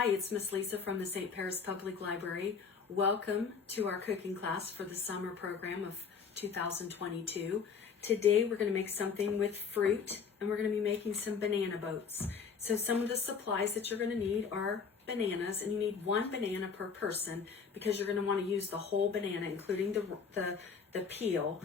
Hi, it's Miss Lisa from the St. Paris Public Library. Welcome to our cooking class for the summer program of 2022. Today we're going to make something with fruit, and we're going to be making some banana boats. So some of the supplies that you're going to need are bananas, and you need one banana per person because you're going to want to use the whole banana, including the peel.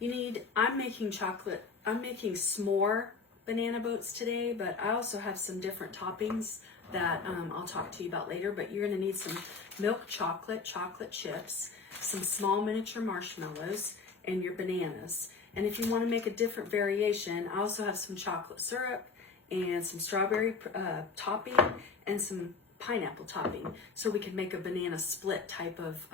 I'm making s'more banana boats today, but I also have some different toppings that I'll talk to you about later. But you're going to need some milk chocolate chips, some small miniature marshmallows, and your bananas. And if you want to make a different variation, I also have some chocolate syrup and some strawberry topping and some pineapple topping, so we can make a banana split type of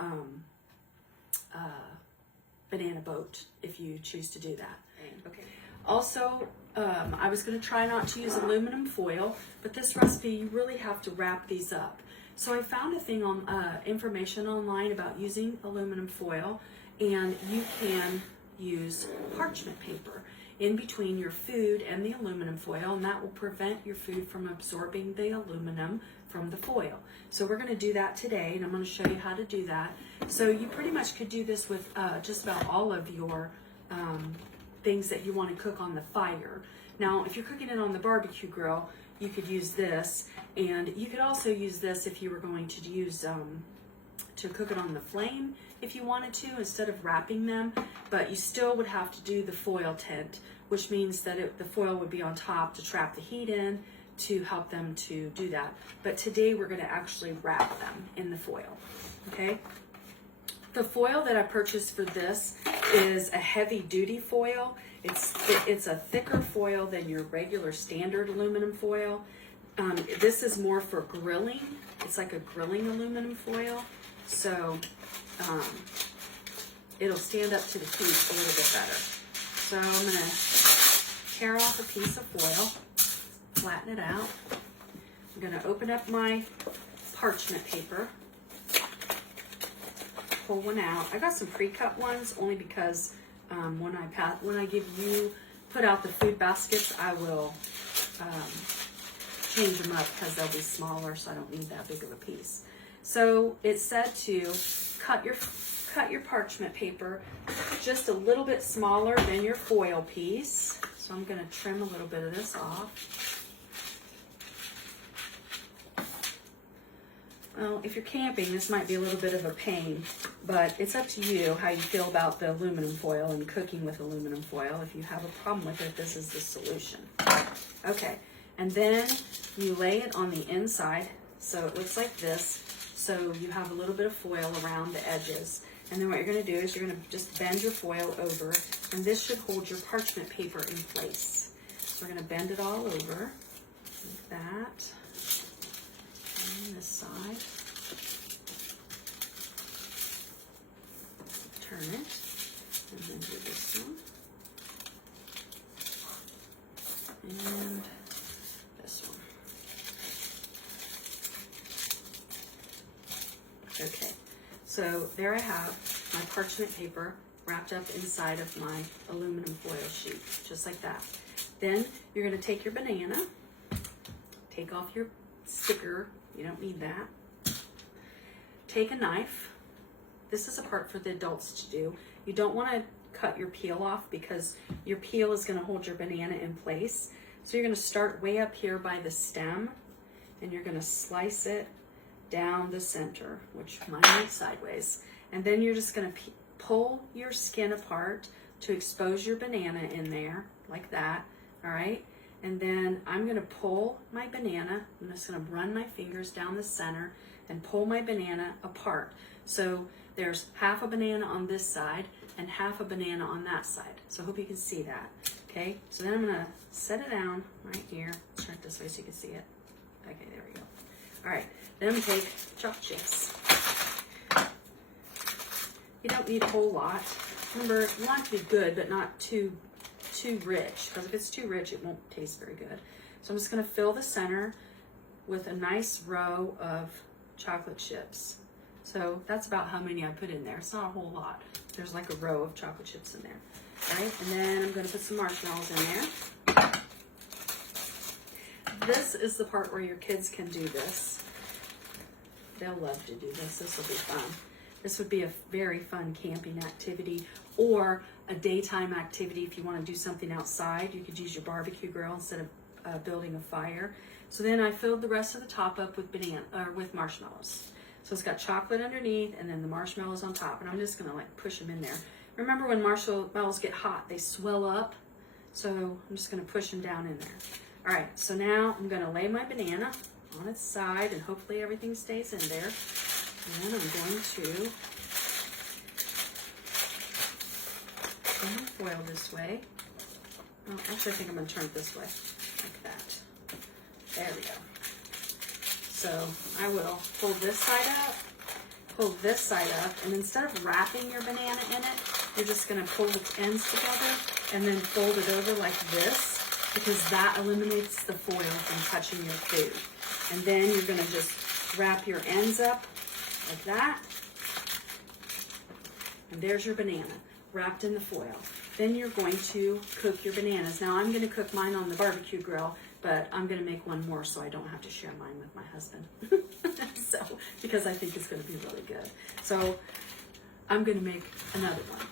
banana boat if you choose to do that. Okay. Also, I was going to try not to use aluminum foil, but this recipe you really have to wrap these up. So I found a thing on information online about using aluminum foil, and you can use parchment paper in between your food and the aluminum foil, and that will prevent your food from absorbing the aluminum from the foil. So we're going to do that today, and I'm going to show you how to do that. So you pretty much could do this with just about all of your things that you want to cook on the fire. Now, if you're cooking it on the barbecue grill, you could use this, and you could also use this if you were going to use to cook it on the flame if you wanted to, instead of wrapping them. But you still would have to do the foil tent, which means that the foil would be on top to trap the heat in to help them to do that. But today we're going to actually wrap them in the foil. Okay. The foil that I purchased for this is a heavy duty foil. It's a thicker foil than your regular standard aluminum foil. This is more for grilling. It's like a grilling aluminum foil. So it'll stand up to the heat a little bit better. So I'm going to tear off a piece of foil, flatten it out. I'm going to open up my parchment paper, pull one out. I got some pre-cut ones only because when I put out the food baskets, I will change them up because they'll be smaller, so I don't need that big of a piece. So it said to cut your parchment paper just a little bit smaller than your foil piece. So I'm going to trim a little bit of this off. Well, if you're camping, this might be a little bit of a pain, but it's up to you how you feel about the aluminum foil and cooking with aluminum foil. If you have a problem with it, this is the solution. Okay, and then you lay it on the inside, so it looks like this. So you have a little bit of foil around the edges. And then what you're going to do is you're going to just bend your foil over, and this should hold your parchment paper in place. So we're going to bend it all over like that. On this side. Turn it, and then do this one. And this one. Okay, so there I have my parchment paper wrapped up inside of my aluminum foil sheet, just like that. Then you're going to take your banana, take off your sticker. You don't need that. Take a knife. This is a part for the adults to do. You don't want to cut your peel off because your peel is going to hold your banana in place. So you're going to start way up here by the stem, and you're going to slice it down the center, which mine went sideways. And then you're just going to pull your skin apart to expose your banana in there, like that. All right. And then I'm going to pull my banana. I'm just going to run my fingers down the center and pull my banana apart. So there's half a banana on this side and half a banana on that side. So I hope you can see that. Okay, so then I'm going to set it down right here. Let's turn it this way so you can see it. Okay, there we go. All right, then I'm going to take chocolate chips. You don't need a whole lot. Remember, you want it to be good, but not too rich, because if it's too rich, it won't taste very good. So I'm just going to fill the center with a nice row of chocolate chips. So that's about how many I put in there. It's not a whole lot. There's like a row of chocolate chips in there. All right, and then I'm going to put some marshmallows in there. This is the part where your kids can do this. They'll love to do this. This will be fun. This would be a very fun camping activity or a daytime activity. If you want to do something outside, you could use your barbecue grill instead of building a fire. So then I filled the rest of the top up with with marshmallows. So it's got chocolate underneath and then the marshmallows on top. And I'm just gonna like push them in there. Remember when marshmallows get hot, they swell up. So I'm just gonna push them down in there. All right, so now I'm gonna lay my banana on its side and hopefully everything stays in there. And then I'm going to turn the foil this way. Oh, actually I think I'm gonna turn it this way, like that. There we go. So I will fold this side up, pull this side up, and instead of wrapping your banana in it, you're just gonna pull its ends together and then fold it over like this, because that eliminates the foil from touching your food. And then you're gonna just wrap your ends up like that. And there's your banana, wrapped in the foil. Then you're going to cook your bananas. Now I'm gonna cook mine on the barbecue grill, but I'm gonna make one more so I don't have to share mine with my husband. So, because I think it's gonna be really good. So I'm gonna make another one.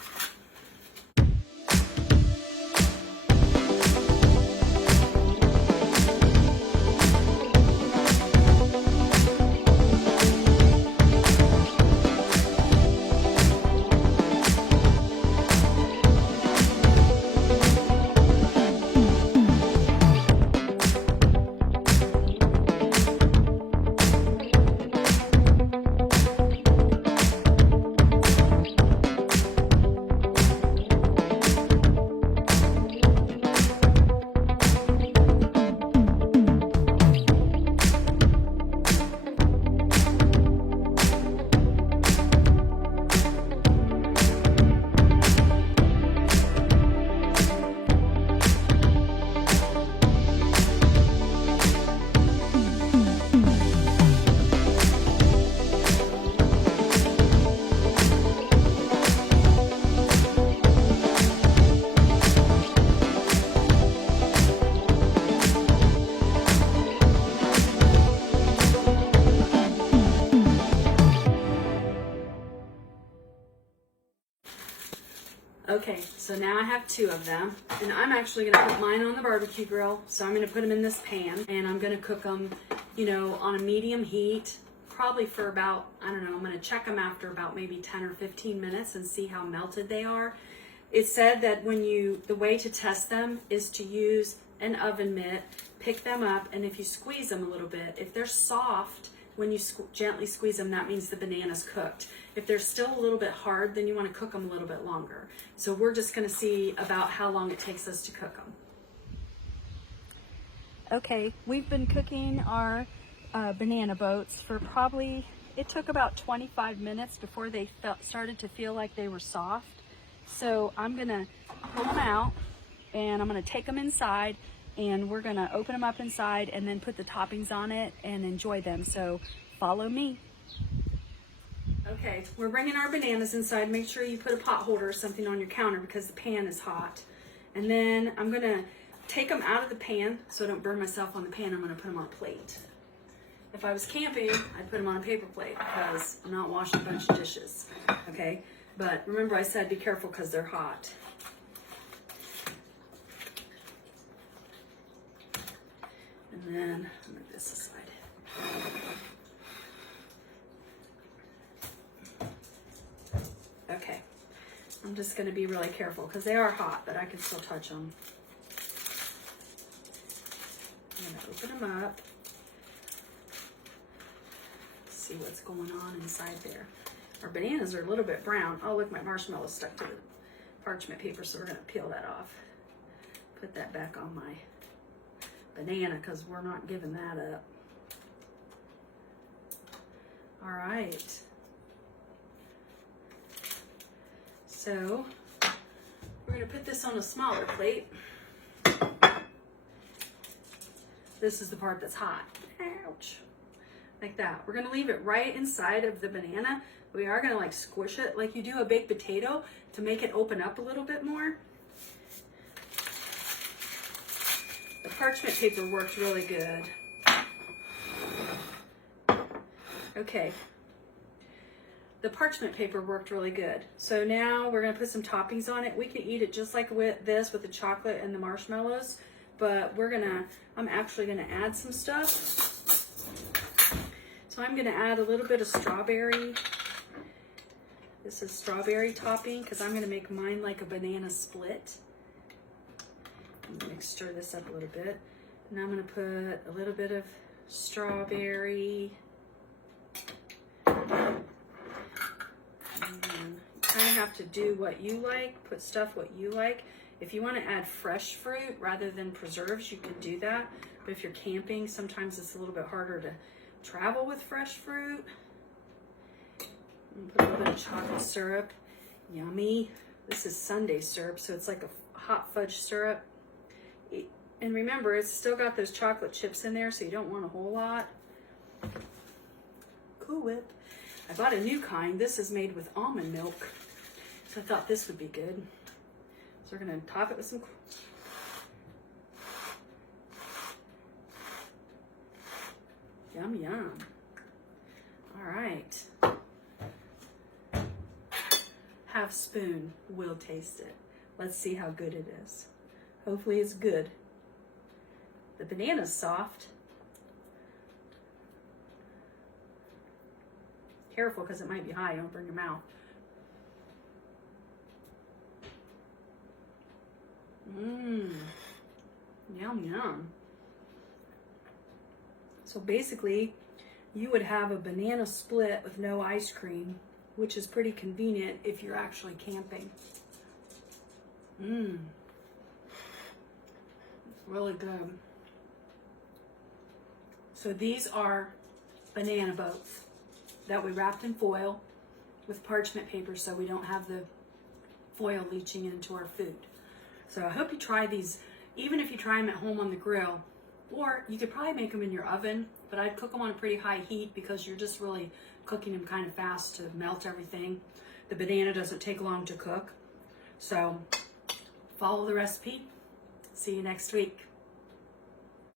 Okay, so now I have two of them, and I'm actually gonna put mine on the barbecue grill. So I'm gonna put them in this pan, and I'm gonna cook them, you know, on a medium heat, probably for about, I don't know, I'm gonna check them after about maybe 10 or 15 minutes and see how melted they are. It said that the way to test them is to use an oven mitt, pick them up, and if you squeeze them a little bit, if they're soft, when you gently squeeze them, that means the banana's cooked. If they're still a little bit hard, then you want to cook them a little bit longer. So we're just going to see about how long it takes us to cook them. Okay, we've been cooking our banana boats for probably, it took about 25 minutes before they started to feel like they were soft. So I'm going to pull them out and I'm going to take them inside, and we're gonna open them up inside and then put the toppings on it and enjoy them. So follow me. Okay, we're bringing our bananas inside. Make sure you put a pot holder or something on your counter because the pan is hot. And then I'm gonna take them out of the pan so I don't burn myself on the pan. I'm gonna put them on a plate. If I was camping, I'd put them on a paper plate because I'm not washing a bunch of dishes, okay? But remember I said be careful because they're hot. And then I'll move this aside. Okay, I'm just going to be really careful because they are hot, but I can still touch them. I'm going to open them up. See what's going on inside there. Our bananas are a little bit brown. Oh, look, my marshmallow stuck to the parchment paper, so we're going to peel that off. Put that back on my banana because we're not giving that up. All right. So we're going to put this on a smaller plate. This is the part that's hot. Ouch. Like that. We're going to leave it right inside of the banana. We are going to like squish it like you do a baked potato to make it open up a little bit more. The parchment paper worked really good. Okay. The parchment paper worked really good. So now we're gonna put some toppings on it. We can eat it just like with this, with the chocolate and the marshmallows, but I'm actually gonna add some stuff. So I'm gonna add a little bit of strawberry. This is strawberry topping because I'm gonna make mine like a banana split. I'm gonna stir this up a little bit. And I'm gonna put a little bit of strawberry. You kind of have to do what you like, put stuff what you like. If you want to add fresh fruit rather than preserves, you can do that. But if you're camping, sometimes it's a little bit harder to travel with fresh fruit. Put a little bit of chocolate syrup. Yummy. This is sundae syrup, so it's like a hot fudge syrup. And remember, it's still got those chocolate chips in there, so you don't want a whole lot. Cool Whip. I bought a new kind. This is made with almond milk. So I thought this would be good. So we're gonna top it with some. Yum, yum. All right. Half spoon will taste it. Let's see how good it is. Hopefully it's good. The banana's soft. Careful because it might be high, don't burn your mouth. Mmm. Yum, yum. So basically, you would have a banana split with no ice cream, which is pretty convenient if you're actually camping. Mmm. Really good. So these are banana boats that we wrapped in foil with parchment paper so we don't have the foil leaching into our food. So I hope you try these, even if you try them at home on the grill, or you could probably make them in your oven, but I'd cook them on a pretty high heat because you're just really cooking them kind of fast to melt everything. The banana doesn't take long to cook. So follow the recipe. See you next week.